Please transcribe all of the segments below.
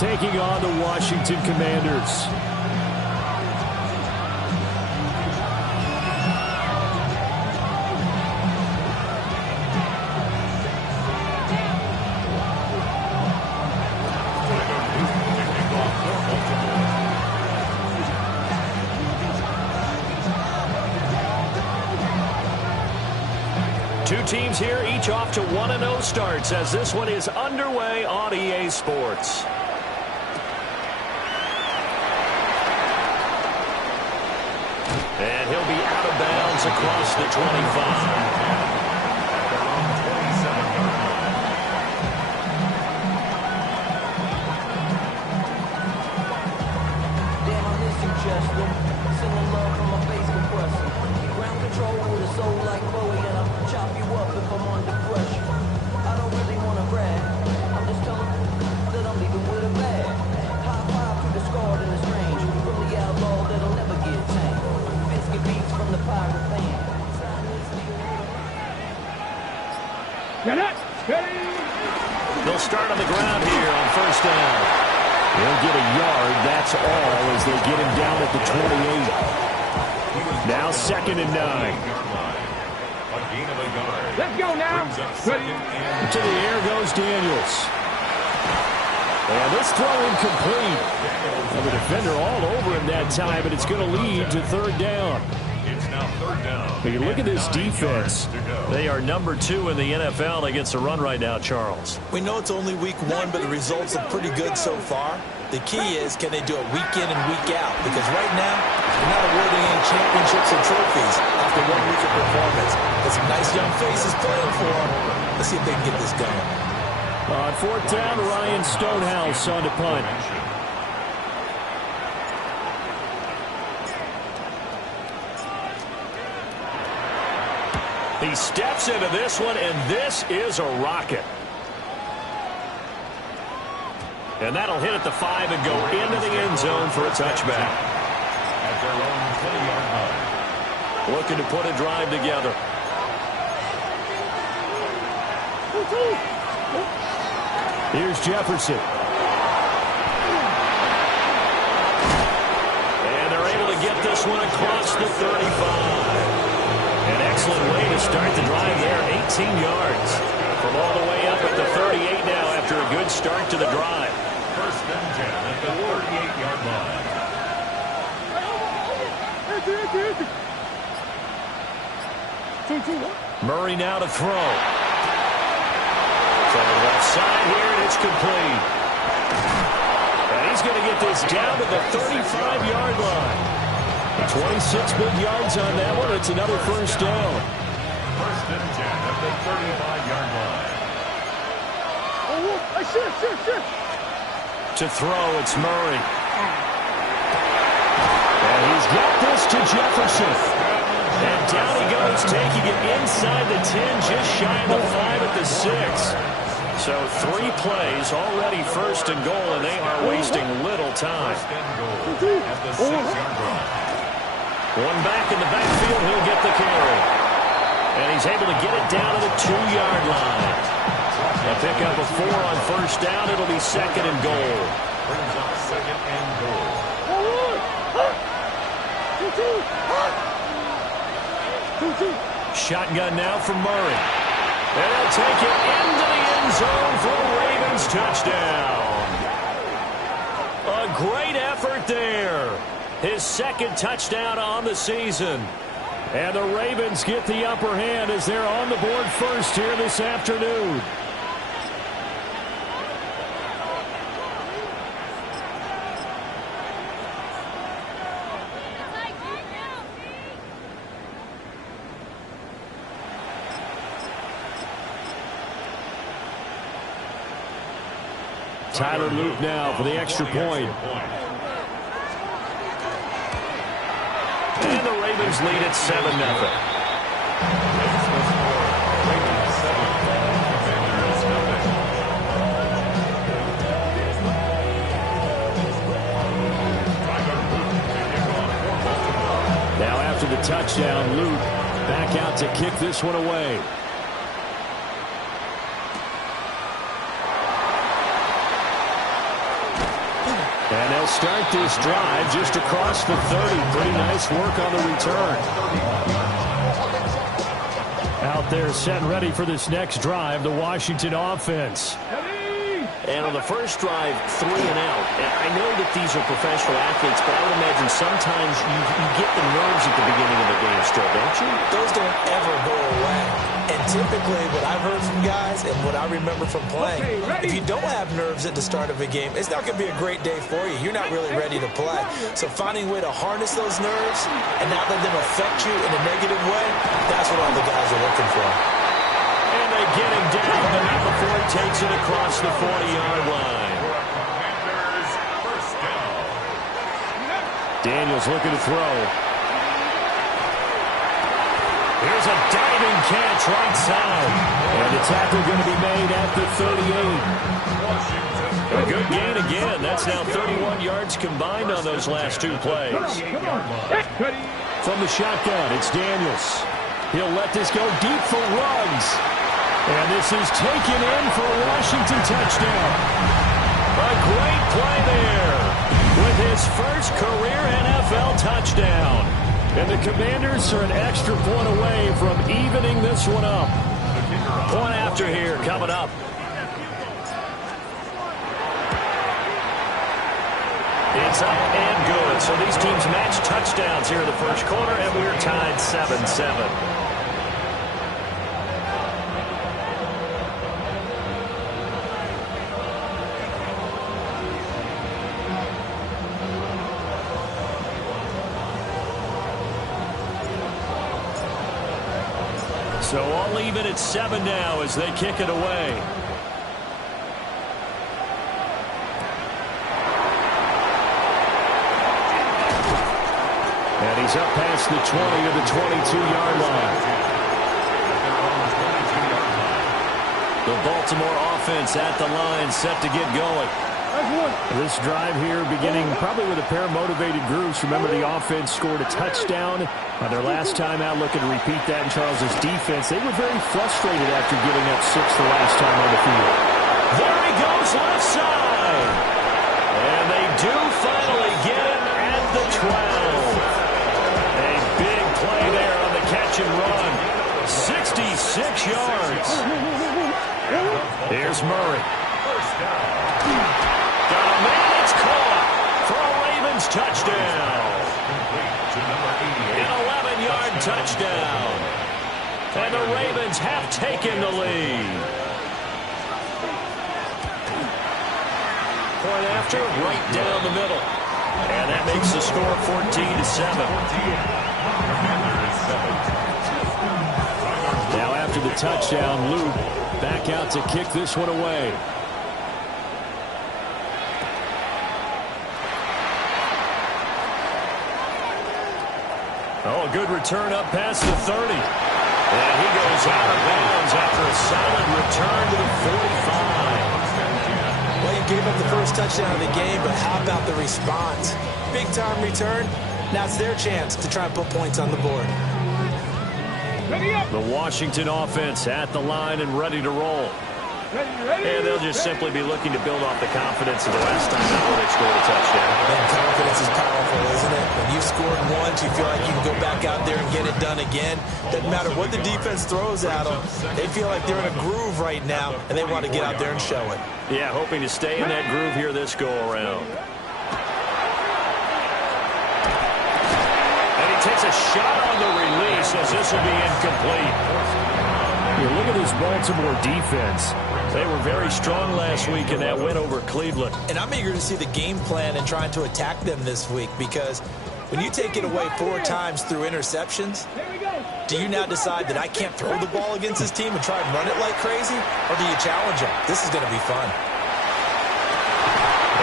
taking on the Washington Commanders. Two teams here, each off to 1-0 starts as this one is underway on EA Sports. And he'll be out of bounds across the 25. They'll start on the ground here on first down. They'll get a yard, that's all, as they get him down at the 28. Now 2nd and 9. Let's go now. To the air goes Daniels. And this throw incomplete. And the defender all over him that time, but it's going to lead to 3rd down. But you look at this defense. They are number 2 in the NFL against the run right now, Charles. We know it's only week 1, but the results are pretty good so far. The key is, can they do it week in and week out? Because right now, they're not awarding any championships or trophies after 1 week of performance. Got some nice young faces playing for them. Let's see if they can get this going. On 4th down, Ryan Stonehouse on to punt. He steps into this one, and this is a rocket. And that'll hit at the 5 and go into the end zone for a touchback. At their own 20-yard line. Looking to put a drive together. Here's Jefferson. And they're able to get this one across the 35. An excellent way to start the drive there, 18 yards. From all the way up at the 38 now after a good start to the drive. 1st and 10 at the 38-yard line. Murray now to throw. From the left side here, and it's complete. And he's going to get this down to the 35-yard line. 26 big yards on that one. It's another 1st down. 1st and 10 at the 35-yard line. To throw, it's Murray. And he's got this to Jefferson. And down he goes, taking it inside the 10, just shy of the 5 at the 6. So 3 plays, already 1st and goal, and they are wasting little time. 1st and goal at the 6-yard line. One back in the backfield, he'll get the carry. And he's able to get it down to the 2-yard line. A pickup of 4 on 1st down. It'll be 2nd and goal. Brings up 2nd and goal. Shotgun now from Murray. And he'll take it into the end zone for a Ravens touchdown. A great effort there. His 2nd touchdown on the season. And the Ravens get the upper hand as they're on the board first here this afternoon. Tyler Luke now for the extra point. And the Ravens lead at 7-0. Now after the touchdown, Luke back out to kick this one away. And they'll start this drive just across the 30. Pretty nice work on the return. Out there set and ready for this next drive, the Washington offense. And on the first drive, 3 and out. And I know that these are professional athletes, but I would imagine sometimes you get the nerves at the beginning of a game still, don't you? Those don't ever go away. And typically what I've heard from guys and what I remember from playing, if you don't have nerves at the start of a game, it's not going to be a great day for you. You're not really ready to play. So finding a way to harness those nerves and not let them affect you in a negative way, that's what all the guys are looking for. And they get him down, but not before he takes it across the 40-yard line. Daniels looking to throw. Here's a diving catch right side. And the tackle going to be made at the 38. A good gain again. That's now 31 yards combined on those last 2 plays. From the shotgun, it's Daniels. He'll let this go deep for Ruggs. And this is taken in for a Washington touchdown. A great play there with his first career NFL touchdown. And the Commanders are an extra point away from evening this one up. Point after here coming up. It's up and good. So these teams match touchdowns here in the first quarter, and we're tied 7-7. So all even at 7 now as they kick it away. And he's up past the 20 to the 22-yard line. The Baltimore offense at the line, set to get going. This drive here beginning probably with a pair of motivated groups. Remember, the offense scored a touchdown their last time out. Looking to repeat that in Charles's defense. They were very frustrated after giving up 6 the last time on the field. There he goes left side. And they do finally get him at the 12. A big play there on the catch and run. 66 yards. Here's Murray. Got a man, it's caught for a Ravens touchdown. An 11-yard touchdown. And the Ravens have taken the lead. Point after, right down the middle. And that makes the score 14-7. Now after the touchdown, Luke back out to kick this one away. Oh, a good return up past the 30. And he goes out of bounds after a solid return to the 45. Well, you gave up the first touchdown of the game, but how about the response? Big-time return. Now it's their chance to try and put points on the board. The Washington offense at the line and ready to roll. And they'll just simply be looking to build off the confidence of the last time out where they scored a touchdown. And confidence is powerful, isn't it? When you've scored once, you feel like you can go back out there and get it done again. Doesn't matter what the defense throws at them. They feel like they're in a groove right now, and they want to get out there and show it. Yeah, hoping to stay in that groove here this go-around. And he takes a shot on the release as this will be incomplete. You look at this Baltimore defense. They were very strong last week in that win over Cleveland. And I'm eager to see the game plan and trying to attack them this week, because when you take it away 4 times through interceptions, do you now decide that I can't throw the ball against this team and try and run it like crazy? Or do you challenge them? This is going to be fun.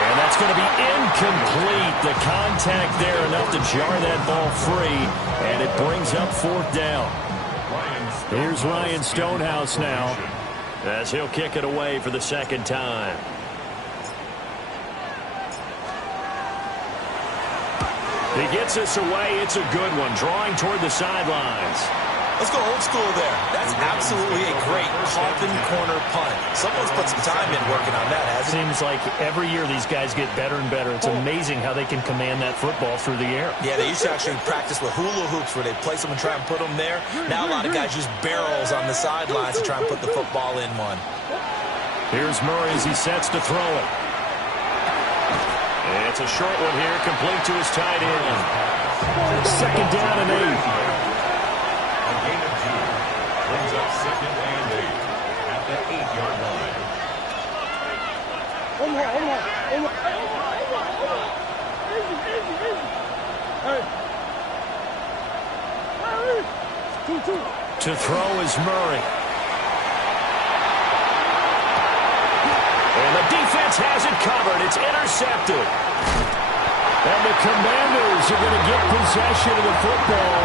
And that's going to be incomplete. The contact there enough to jar that ball free. And it brings up 4th down. Here's Ryan Stonehouse now, as he'll kick it away for the 2nd time. He gets us away. It's a good one, drawing toward the sidelines. Let's go old school there. That's absolutely a great coffin corner punt. Someone's put some time in working on that, hasn't it? Seems like every year these guys get better and better. It's amazing how they can command that football through the air. Yeah, they used to actually practice with hula hoops where they place them and try and put them there. Now a lot of guys use barrels on the sidelines to try and put the football in one. Here's Murray as he sets to throw it. It's a short one here, complete to his tight end. Second down and 8. A gain of 2 brings up 2nd and 8 at the 8-yard line. To throw is Murray. And the defense has it covered. It's intercepted. And the Commanders are going to get possession of the football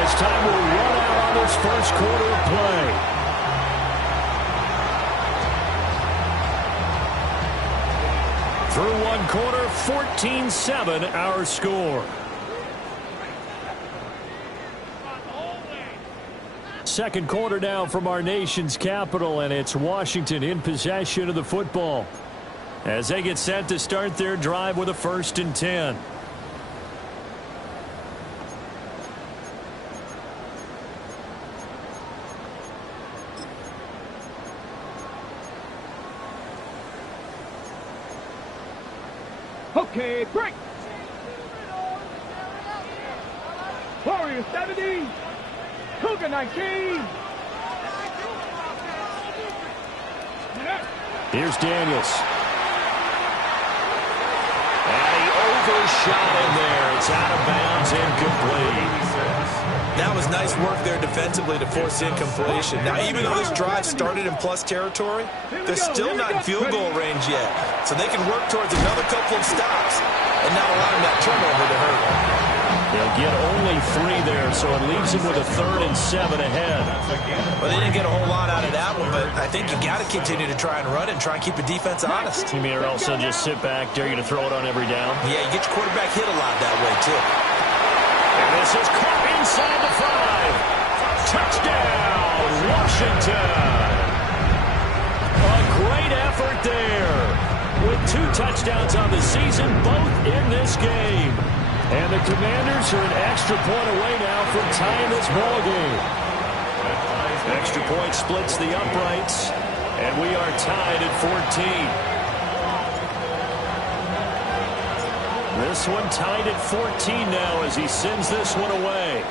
as time will run out on this first quarter of play. Through one quarter, 14-7 our score. Second quarter now from our nation's capital, and it's Washington in possession of the football as they get set to start their drive with a 1st and 10. Okay, break. Warrior 70. Cougar 19. Here's Daniels. And he overshot him there. It's out of bounds, incomplete. That was nice work there defensively to force incompletion. Now, even though this drive started in plus territory, they're still not in field goal range yet. So they can work towards another couple of stops and not allowing that turnover to hurt them. They'll get only 3 there, so it leaves them with a 3rd and 7 ahead. Well, they didn't get a whole lot out of that one, but I think you got to continue to try and run and try and keep the defense honest. You mean or else they'll just sit back, dare you to throw it on every down? Yeah, you get your quarterback hit a lot that way, too. And this is caught inside the 5. Touchdown, Washington. A great effort there. With 2 touchdowns on the season, both in this game. And the Commanders are an extra point away now from tying this ball game. Extra point splits the uprights, and we are tied at 14. This one tied at 14 now as he sends this one away.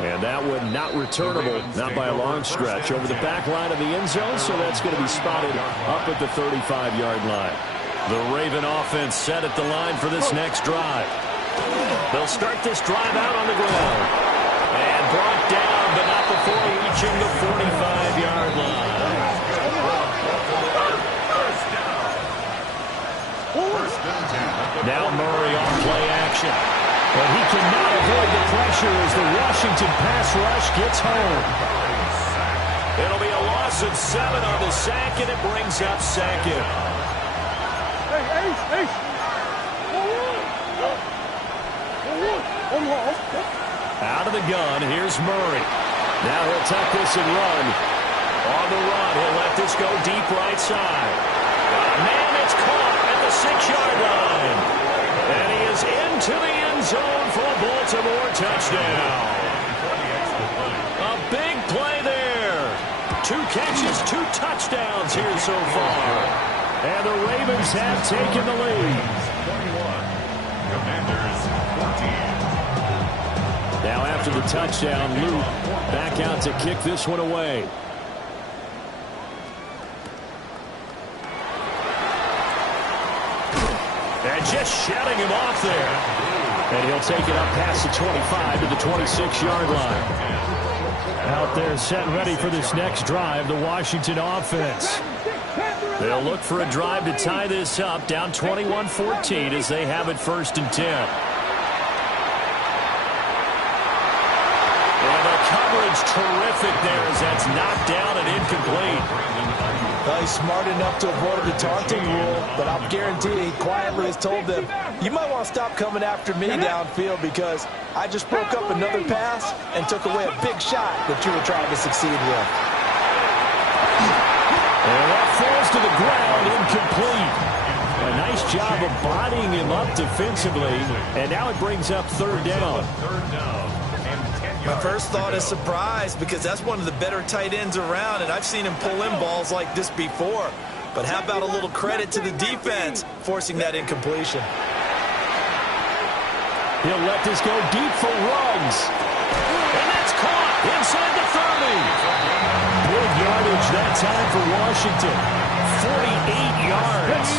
And that one not returnable, not by a long stretch, over the back line of the end zone, so that's going to be spotted up at the 35-yard line. The Raven offense set at the line for this next drive. They'll start this drive out on the ground. And brought down, but not before reaching the 45-yard line. Now Murray on play action. But he cannot avoid the pressure as the Washington pass rush gets home. It'll be a loss of 7 on the sack, and it brings up 2nd. Out of the gun, here's Murray. Now he'll tuck this and run. On the run, he'll let this go deep right side. Man, it's caught at the 6-yard line. And he is into the end zone for a Baltimore touchdown. A big play there. 2 catches, 2 touchdowns here so far. And the Ravens have taken the lead. 21. Commanders 14. Now after the touchdown, Luke back out to kick this one away. And just shutting him off there. And he'll take it up past the 25 to the 26-yard line. Out there set and ready for this next drive, the Washington offense. They'll look for a drive to tie this up, down 21-14 as they have it 1st and 10. And the coverage terrific there as that's knocked down and incomplete. Well, he's smart enough to avoid the taunting rule, but I'll guarantee he quietly has told them, you might want to stop coming after me downfield because I just broke up another pass and took away a big shot that you were trying to succeed with. And that falls to the ground, incomplete. A nice job of bodying him up defensively, and now it brings up third down. My first thought is surprise because that's one of the better tight ends around, and I've seen him pull in balls like this before. But how about a little credit to the defense forcing that incompletion? He'll let this go deep for Ruggs. And that's caught inside the 30. Big yardage that time for Washington. 48 yards.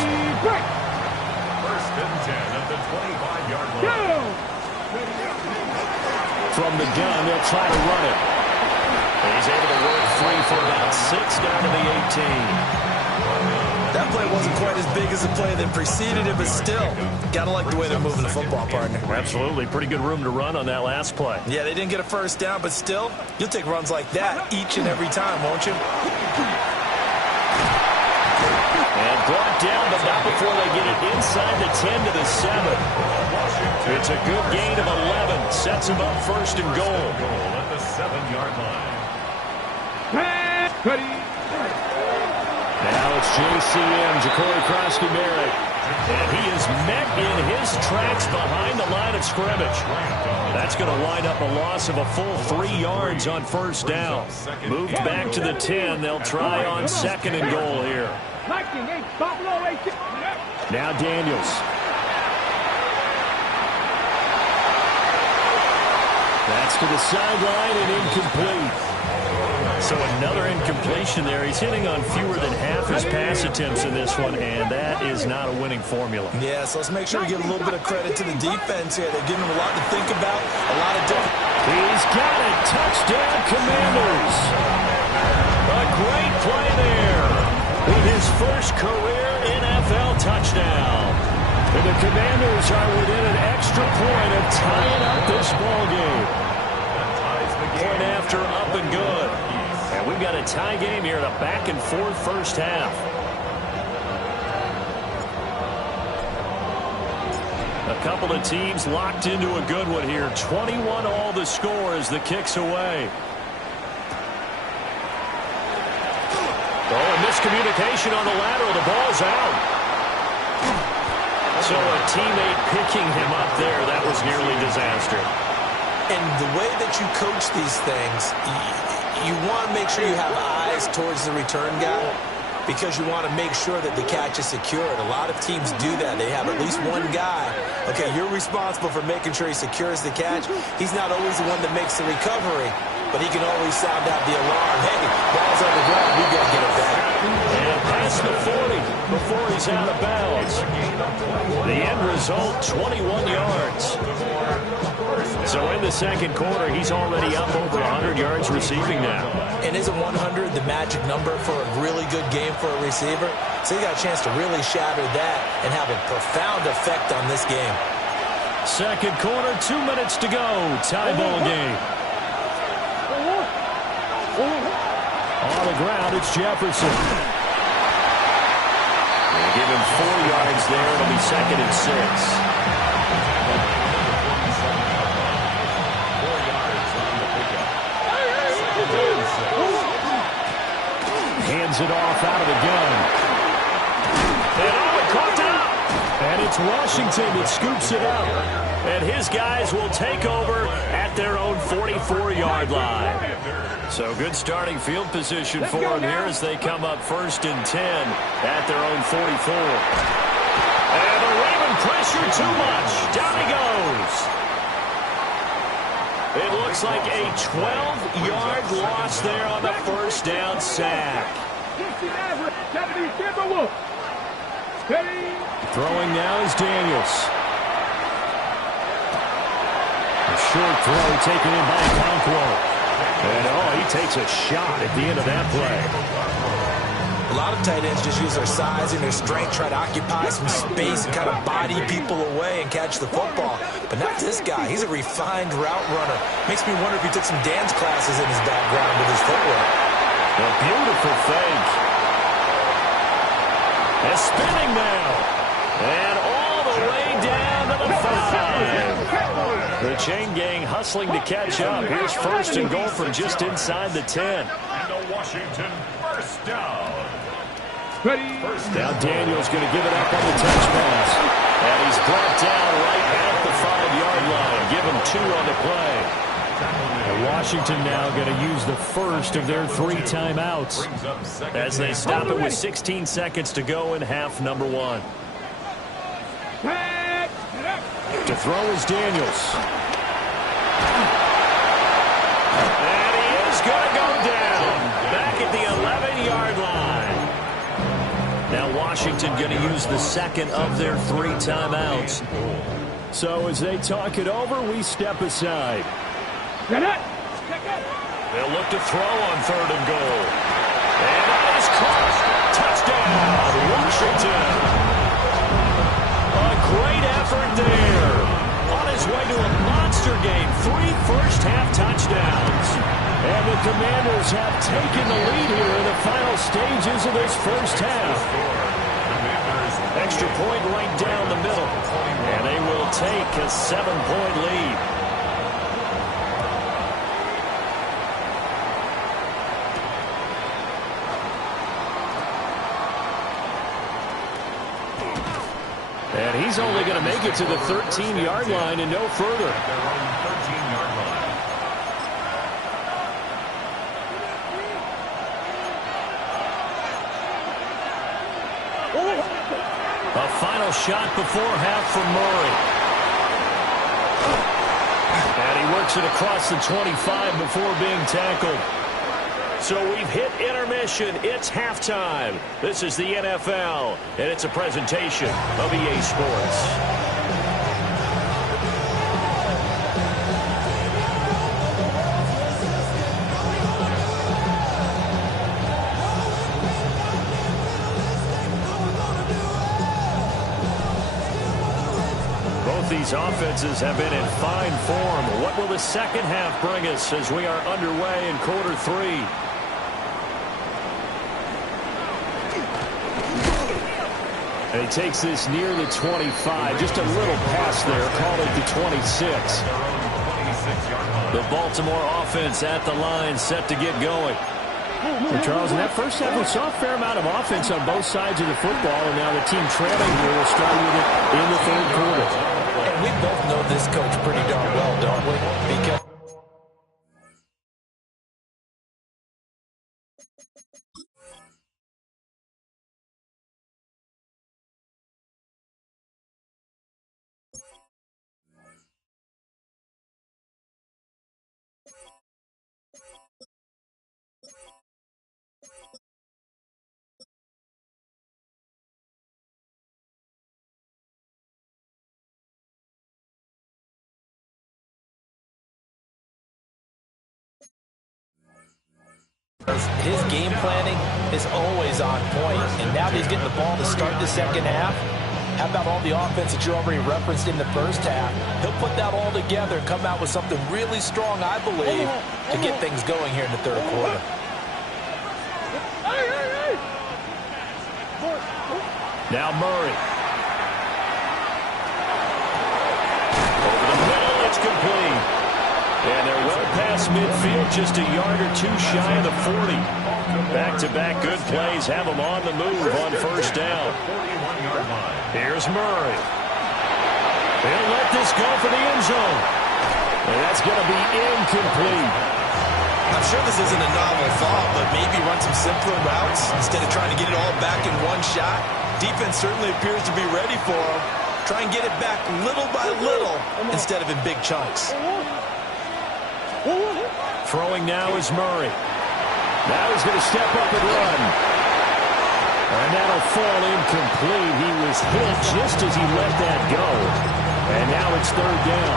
First and 10 at the 25-yard line. From the gun, they'll try to run it. He's able to work free for about 6 down to the 18. That play wasn't quite as big as the play that preceded it, but still, gotta like the way they're moving the football, partner. Absolutely. Pretty good room to run on that last play. Yeah, they didn't get a first down, but still, you'll take runs like that each and every time, won't you? And brought down, but not before they get it inside the 10 to the 7. It's a good gain of 11. Sets them up first and goal. At the 7-yard line. Now it's JCM, Ja'Cory Krosky-Merritt. And he is met in his tracks behind the line of scrimmage. That's going to wind up a loss of a full 3 yards on first down. Moved back to the 10. They'll try on second and goal here. Now Daniels. That's to the sideline and incomplete. So another incompletion there. He's hitting on fewer than half his pass attempts in this one, and that is not a winning formula. Yeah, so let's make sure we give a little bit of credit to the defense here. They're giving him a lot to think about, a lot of different... He's got it. Touchdown, Commanders. A great play there with his first career NFL touchdown. And the Commanders are within an extra point of tying up this ball game. Point after, up and good. And we've got a tie game here in a back-and-forth first half. A couple of teams locked into a good one here. 21 all the score as the kick's away. Oh, a miscommunication on the lateral. The ball's out. So a teammate picking him up there. That was nearly disaster. And the way that you coach these things, you want to make sure you have eyes towards the return guy because you want to make sure that the catch is secured. A lot of teams do that. They have at least one guy. Okay, you're responsible for making sure he secures the catch. He's not always the one that makes the recovery, but he can always sound out the alarm. Hey, ball's on the ground. We got to get it back. And past the 40 before he's out of bounds. The end result, 21 yards. So in the second quarter, he's already up over 100 yards receiving now. And isn't 100 the magic number for a really good game for a receiver? So he got a chance to really shatter that and have a profound effect on this game. Second quarter, 2 minutes to go. Tie ball game. On the ground, it's Jefferson. They give him 4 yards there. It'll be second and 6. Hands it off out of the gun. And it caught up. And it's Washington that scoops it up. And his guys will take over at their own 44-yard line. So good starting field position for them here as they come up first and 10 at their own 44. And the Raven pressure too much. Down he goes. It looks like a 12-yard loss there on the first down sack. Throwing now is Daniels. A short throw taken in by Okonkwo. And he takes a shot at the end of that play. A lot of tight ends just use their size and their strength, try to occupy some space and kind of body people away and catch the football. But not this guy. He's a refined route runner. Makes me wonder if he took some dance classes in his background with his footwork. A beautiful fake. And spinning now. And all the way down to the 5. The chain gang hustling to catch up. Here's first and goal from just inside the 10. And a Washington first down. Ready. Now Daniels going to give it up on the touch pass. And he's brought down right at the 5-yard line. Give him 2 on the play. And Washington now going to use the first of their 3 timeouts as they stop it with 16 seconds to go in half number 1. To throw is Daniels. And he is going to go down back at the 11-yard line. Now Washington going to use the second of their 3 timeouts. So as they talk it over, we step aside. They'll look to throw on 3rd and goal. And that is caught. Touchdown, Washington. A great effort there. On his way to a monster game. 3 first-half touchdowns. And the Commanders have taken the lead here in the final stages of this first half. Extra point right down the middle. And they will take a 7-point lead. And he's only going to make it to the 13-yard line and no further. Their own 13-yard line. A final shot before half from Murray. And he works it across the 25 before being tackled. So we've hit intermission. It's halftime. This is the NFL, and it's a presentation of EA Sports. Both these offenses have been in fine form. What will the second half bring us as we are underway in quarter 3? And he takes this near the 25. Just a little pass there. Call it the 26. The Baltimore offense at the line, set to get going. Well, Charles, in that first half, we saw a fair amount of offense on both sides of the football, and now the team trailing here will start with it in the 3rd quarter. And we both know this coach pretty darn well, don't we? Because his game planning is always on point, and now that he's getting the ball to start the second half, how about all the offense that you already referenced in the first half? He'll put that all together and come out with something really strong, I believe, to get things going here in the 3rd quarter. Now Murray. Over the middle, it's complete. And they're well past midfield, just a yard or 2 shy of the 40. Back-to-back good plays have them on the move on first down. Here's Murray. They'll let this go for the end zone. And that's going to be incomplete. I'm sure this isn't a novel thought, but maybe run some simpler routes instead of trying to get it all back in one shot. Defense certainly appears to be ready for him. Try and get it back little by little instead of in big chunks. Throwing now is Murray. Now he's going to step up and run. And that'll fall incomplete. He was hit just as he let that go. And now it's 3rd down.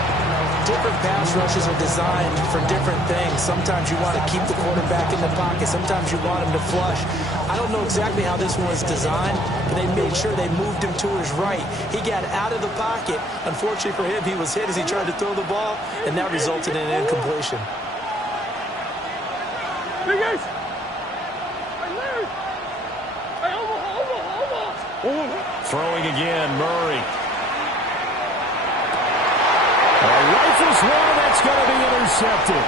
Different pass rushes are designed for different things. Sometimes you want to keep the quarterback in the pocket. Sometimes you want him to flush. I don't know exactly how this one was designed, but they made sure they moved him to his right. He got out of the pocket. Unfortunately for him, he was hit as he tried to throw the ball, and that resulted in an incompletion. Throwing again, Murray. Rifles one, that's going to be intercepted.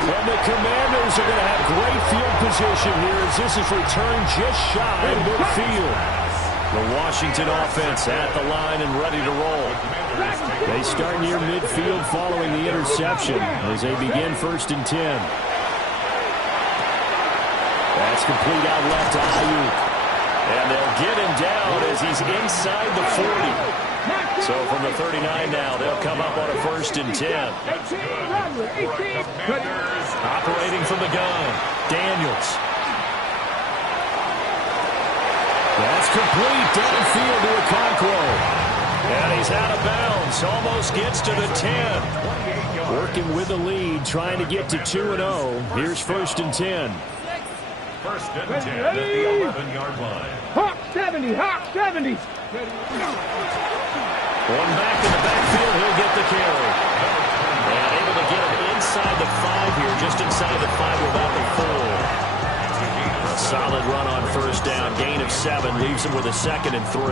And the Commanders are going to have great field position here as this is returned just shy of midfield. The Washington offense at the line and ready to roll. They start near midfield following the interception as they begin 1st and 10. That's complete out left to Ayuk. And they'll get him down as he's inside the 40. So from the 39 now, they'll come up on a 1st and 10. Operating from the gun, Daniels. That's complete downfield to Okonkwo. And he's out of bounds, almost gets to the 10. Working with the lead, trying to get to 2-0. Here's 1st and 10. 1st and 10 at the 11-yard line. Hawk 70, Hawk 70. One back in the backfield, he'll get the carry. And able to get him inside the 5 here, just inside the 5 without the 4. A solid run on 1st down, gain of 7, leaves him with a 2nd and 3.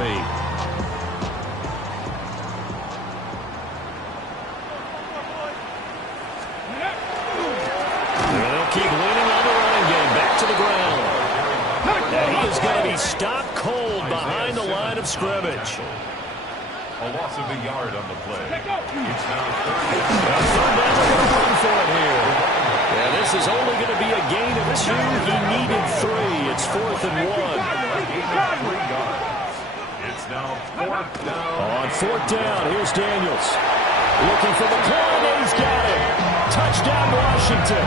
And they'll keep leaning on the running game, back to the ground. And he is going to be stopped cold behind the line of scrimmage. A loss of a yard on the play. It's now 3rd down, they're going to run for it here. Yeah, this is only going to be a gain of 2. He needed 3. It's 4th and 1. It's now 4th down. On 4th down, here's Daniels. Looking for the corner, and he's got it. Touchdown, Washington.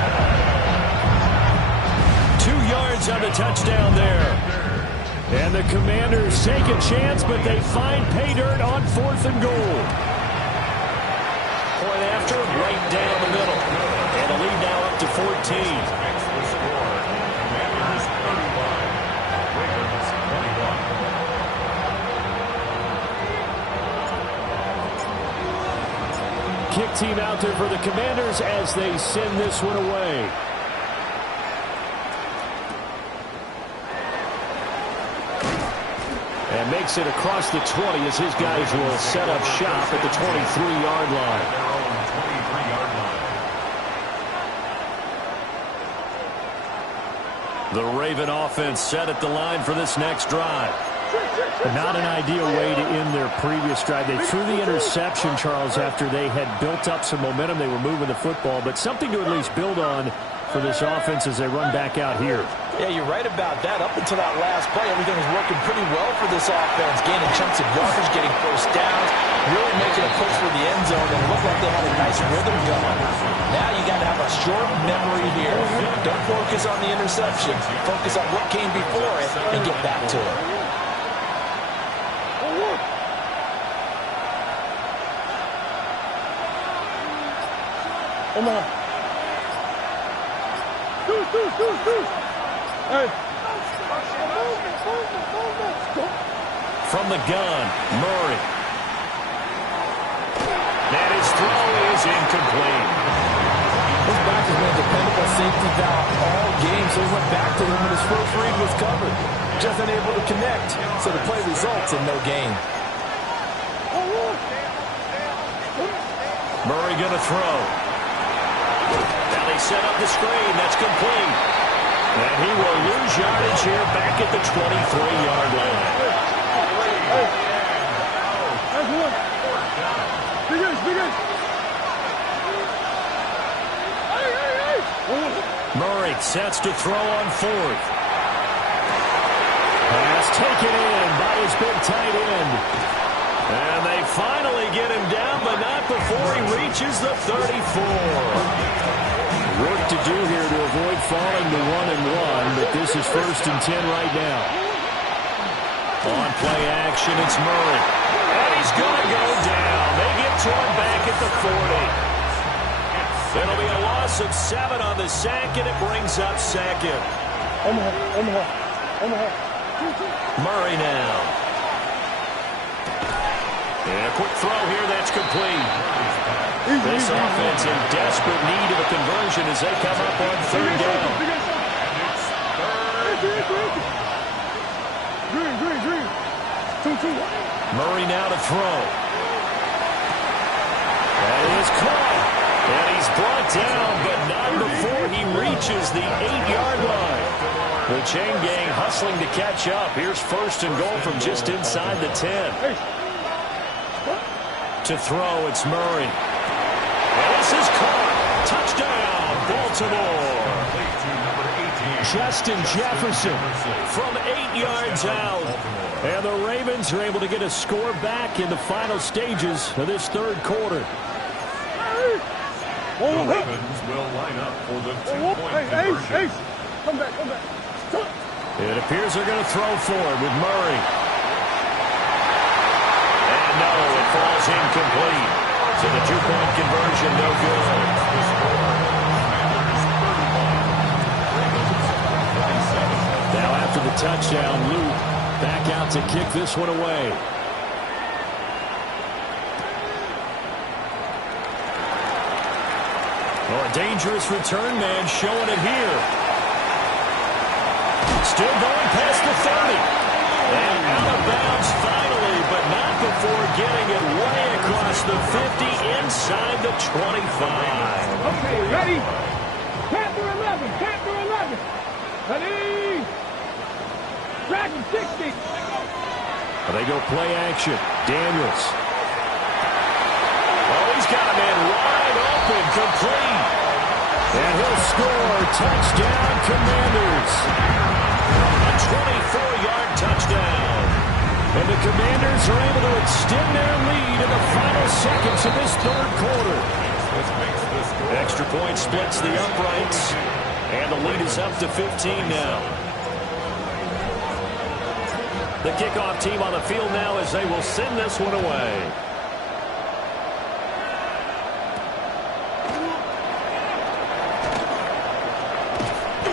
2 yards on the touchdown there. And the Commanders take a chance, but they find pay dirt on 4th and goal. Point after, right down the middle. And the lead now up to 14. Extra score. Commanders 31. Ravens 21. Kick team out there for the Commanders as they send this one away. And makes it across the 20 as his guys will set up shop at the 23-yard line. Their own 23-yard line. The Raven offense set at the line for this next drive. Not an ideal way to end their previous drive. They threw the interception, Charles, after they had built up some momentum. They were moving the football, but something to at least build on for this offense as they run back out here. Yeah, you're right about that. Up until that last play, everything was working pretty well for this offense. Gaining chunks of yardage, getting first downs, really making a push for the end zone, and it looked like they had a nice rhythm going. Now you got to have a short memory here. Don't focus on the interception. Focus on what came before it and get back to it. Come on. Hey. From the gun, Murray. And his throw is incomplete. His back has been a dependable safety valve all game, so he went back to him when his first read was covered. Just unable to connect, so the play results in no gain. Murray going to throw. Now they set up the screen. That's complete. And he will lose yardage here back at the 23-yard line. Murray sets to throw on 4th. Pass taken in by his big tight end. And they finally get him down, but not before he reaches the 34. Work to do here to avoid falling to 1-1, but this is 1st and 10 right now. On play action, it's Murray. And he's going to go down. They get to him back at the 40. It'll be a loss of 7 on the sack, and it brings up 2nd. Murray now. And a quick throw here, that's complete. This offense in desperate need of a conversion as they come up on 3rd down. Green. Murray now to throw. That is caught. And he's brought down, but not before he reaches the 8-yard line. The chain gang hustling to catch up. Here's first and goal from just inside the 10. To throw, it's Murray. And this is caught. Touchdown, Baltimore. Justin Jefferson from 8 yards out. And the Ravens are able to get a score back in the final stages of this third quarter. The Ravens will line up for the 2-point conversion. Come back. It appears they're going to throw for it with Murray. And no, it falls incomplete. So the 2-point conversion, no good. Now after the touchdown, Luke back out to kick this one away. Oh, a dangerous return man showing it here. Still going past the 30. And out of bounds finally, but not before getting it way across the 50 inside the 25. Okay, ready? Panther 11. Ready? Dragon 60. They go play action. Daniels. Oh, he's got a man wide open, complete. And he'll score. Touchdown, Commanders. A 24-yard touchdown. And the Commanders are able to extend their lead in the final seconds of this third quarter. Extra point splits the uprights. And the lead is up to 15 now. The kickoff team on the field now as they will send this one away.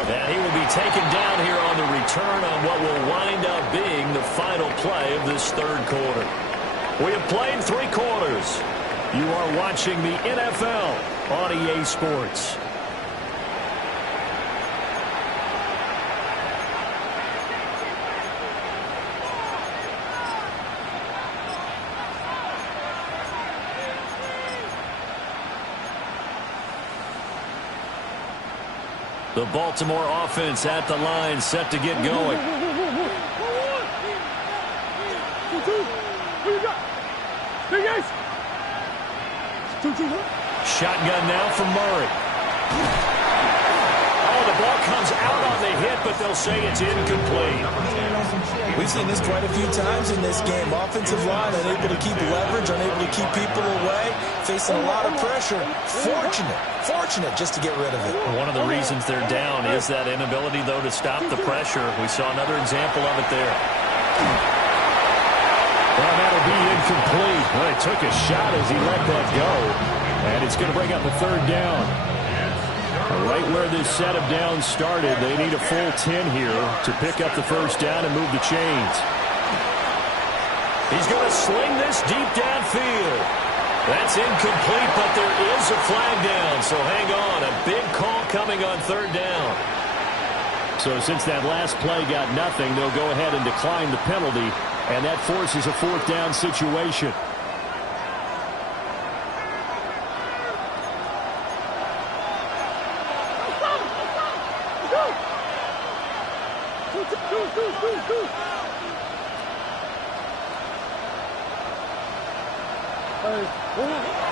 And he will be taken down here on the return on what will wind up being the final play of this third quarter. We have played 3 quarters. You are watching the NFL on EA Sports. The Baltimore offense at the line, set to get going. Shotgun now from Murray. Oh, the ball comes out on the hit, but they'll say it's incomplete. We've seen this quite a few times in this game. Offensive line unable to keep leverage, unable to keep people away, facing a lot of pressure. Fortunate just to get rid of it. One of the reasons they're down is that inability, though, to stop the pressure. We saw another example of it there. Well, that'll be incomplete. Well, he took a shot as he let that go. And it's going to bring up a third down. Right where this set of downs started, they need a full 10 here to pick up the first down and move the chains. He's going to sling this deep downfield. That's incomplete, but there is a flag down, so hang on. A big call coming on third down. So since that last play got nothing, they'll go ahead and decline the penalty, and that forces a fourth down situation.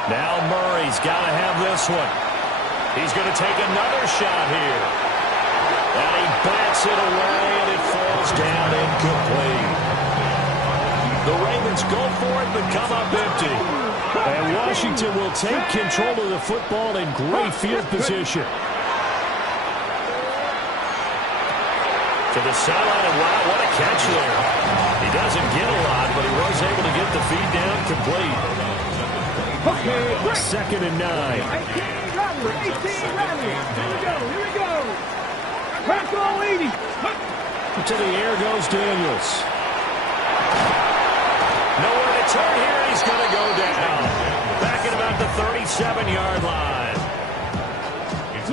Now Murray's got to have this one. He's going to take another shot here. And he bats it away, and it falls down incomplete. The Ravens go for it, but come up empty. And Washington will take control of the football in great field position. To the sideline, and wow, what a catch there. He doesn't get a lot, but he was able to get the feed down complete. Second and 9. 18 Rattler. Here we go. Crack all 80. To the air goes Daniels. Nowhere to turn here. He's going to go down. Back at about the 37-yard line.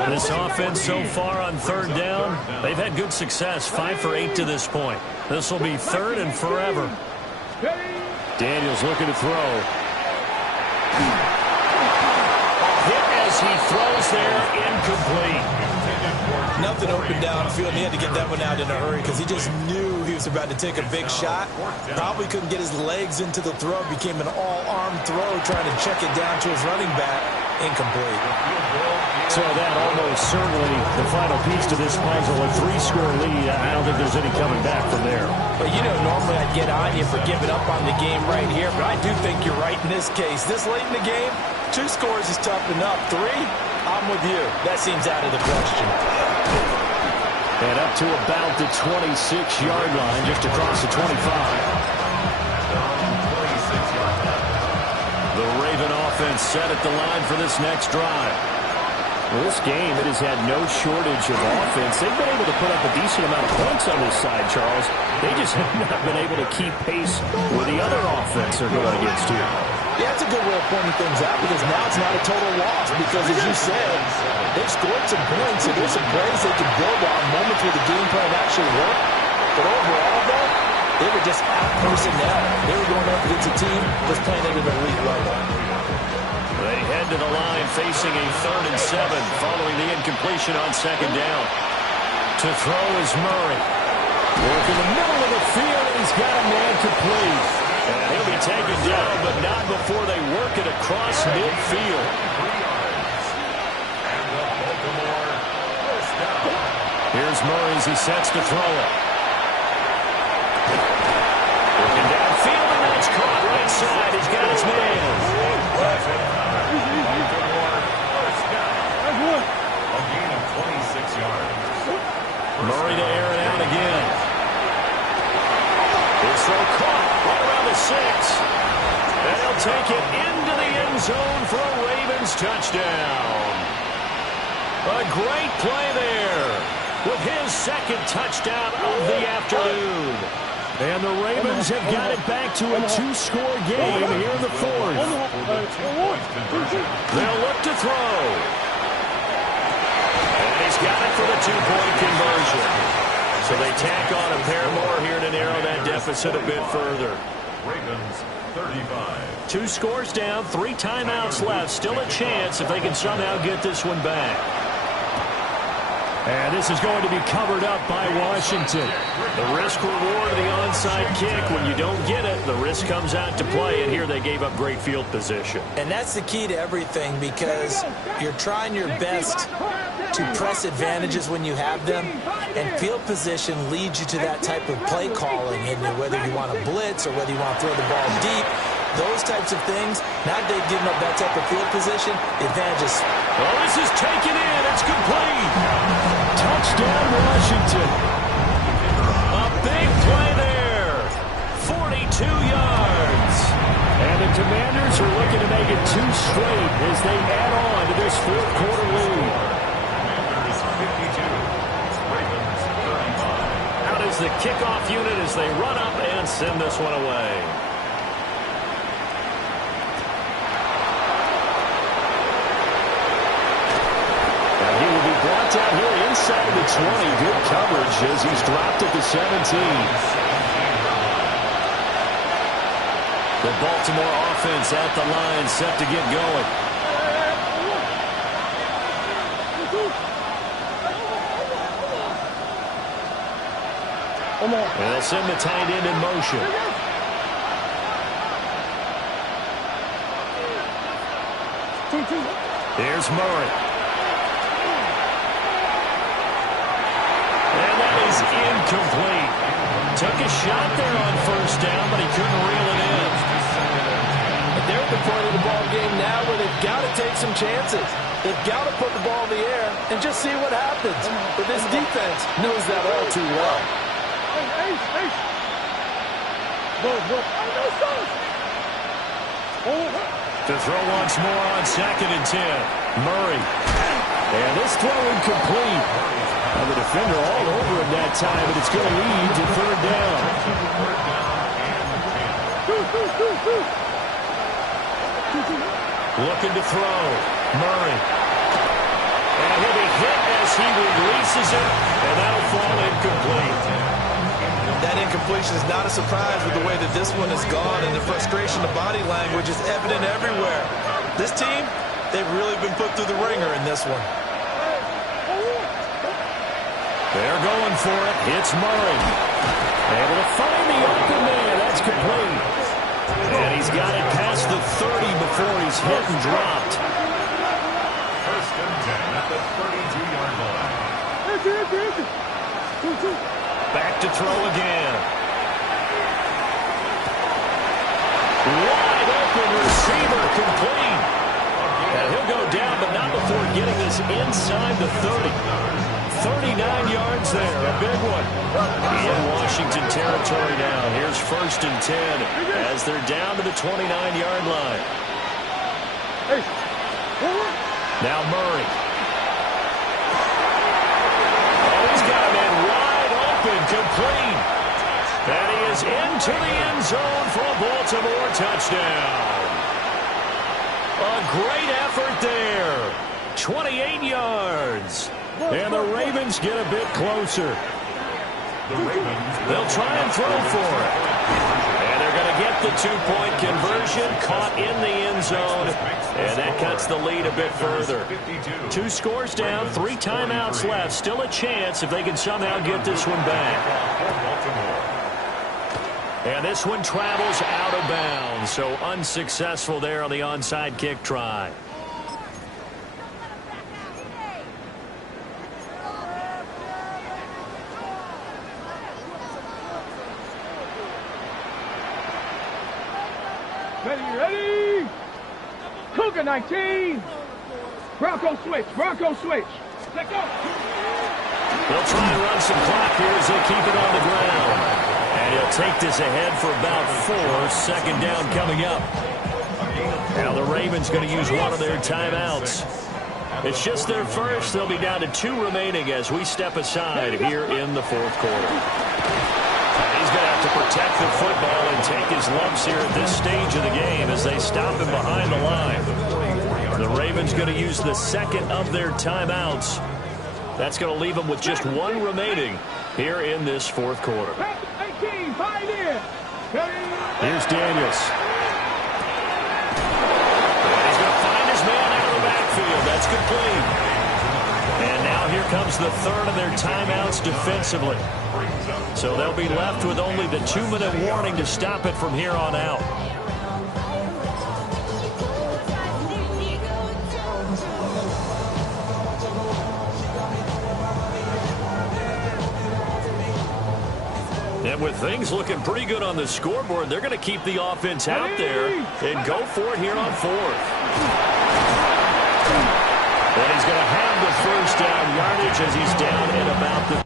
This offense so far on third down, they've had good success. 5 for 8 to this point. This will be third and forever. Ready? Daniels looking to throw. Hit as he throws there, incomplete. Nothing open downfield, and he had to get that one out in a hurry because he just knew he was about to take a big shot. Probably couldn't get his legs into the throw. Became an all-arm throw, trying to check it down to his running back. Incomplete. So that almost certainly the final piece to this puzzle. A 3-score lead. I don't think there's any coming back from there. But, you know, normally I'd get on you for giving up on the game right here, but I do think you're right in this case. This late in the game, 2 scores is tough enough. 3, I'm with you. That seems out of the question. And up to about the 26-yard line, just across the 25. The Raven offense set at the line for this next drive. Well, this game, it has had no shortage of offense. They've been able to put up a decent amount of points on this side, Charles. They just have not been able to keep pace with the other offense they're going against here. Yeah, that's a good way of pointing things out because now it's not a total loss because, as you said, they've scored some points and there's some plays they can build on, moments where the game plan actually worked. But overall, though, they were just out personnel. They were going up against a team that's playing at an elite level. They head to the line facing a 3rd and 7 following the incompletion on 2nd down. To throw is Murray. Work in the middle of the field, and he's got a man complete. And he'll be taken down, but not before they work it across midfield. Here's Murray as he sets to throw it. Looking downfield, and that's caught right side. He's got his man. A gain of 26 yards. Murray to air it out again. His throw caught right around the 6. And he'll take it into the end zone for a Ravens touchdown. A great play there with his 2nd touchdown of the afternoon. And the Ravens have got it back to a 2-score game here in the 4th. They'll look to throw. And he's got it for the 2-point conversion. So they tack on a pair more here to narrow that deficit a bit further. Ravens 35. 2 scores down, 3 timeouts left. Still a chance if they can somehow get this one back. And this is going to be covered up by Washington. The risk-reward of the onside kick. When you don't get it, the risk comes out to play, and here they gave up great field position. And that's the key to everything because you're trying your best to press advantages when you have them, and field position leads you to that type of play calling, and whether you want to blitz or whether you want to throw the ball deep, those types of things. Now that they've given up that type of field position, the advantage is... Well, this is taken in. It's complete. Touchdown, Washington. A big play there. 42 yards. And the Commanders are looking to make it 2 straight as they add on to this 4th-quarter lead. Commanders 52. Ravens 35. Out is the kickoff unit as they run up and send this one away. He will be brought down here inside the 20. Good coverage as he's dropped at the 17. The Baltimore offense at the line, set to get going. And they'll send the tight end in motion. Here's Murray. And that is incomplete. Took a shot there on 1st down, but he couldn't reel it in. But they're at the point of the ball game now where they've got to take some chances. They've got to put the ball in the air and just see what happens. But this defense knows that all too well. To throw once more on 2nd and 10. Murray. And this throw incomplete. And the defender all over him that time, but it's going to lead to 3rd down. Looking to throw. Murray. And he'll be hit as he releases it, and that'll fall incomplete. That incompletion is not a surprise with the way that this one has gone, and the frustration of body language is evident everywhere. This team, they've really been put through the ringer in this one. They're going for it. It's Murray. Able to find the open man. That's complete. And he's got it past the 30 before he's hit and dropped. First and 10 at the 32-yard line. Back to throw again. Wide open receiver, complete. And he'll go down, but not before getting this inside the 30. 39 yards there, a big one. In Washington territory now. Here's first and 10 as they're down to the 29-yard line. Now Murray. Oh, he's got a man wide open, complete. And he is into the end zone for a Baltimore touchdown. A great effort there. 28 yards. And the Ravens get a bit closer. They'll try and throw for it. And they're going to get the two-point conversion, caught in the end zone. And that cuts the lead a bit further. 2 scores down, 3 timeouts left. Still a chance if they can somehow get this one back. And this one travels out of bounds. So unsuccessful there on the onside kick try. Ready? Cougar 19. Bronco switch. Let go. They'll try and run some clock here as they keep it on the ground. And he'll take this ahead for about 4. Second down coming up. Now the Ravens going to use one of their timeouts. It's just their first. They'll be down to 2 remaining as we step aside here in the fourth quarter. He's going to have to protect the football and take his lumps here at this stage of the game as they stop him behind the line. The Ravens going to use the second of their timeouts. That's going to leave them with just 1 remaining here in this fourth quarter. 18, find in. Here's Daniels. And he's going to find his man out of the backfield. That's complete. And now here comes the third of their timeouts defensively. So they'll be left with only the 2-minute warning to stop it from here on out. And with things looking pretty good on the scoreboard, they're going to keep the offense out there and go for it here on 4th. And he's going to have the first down yardage as he's down at about the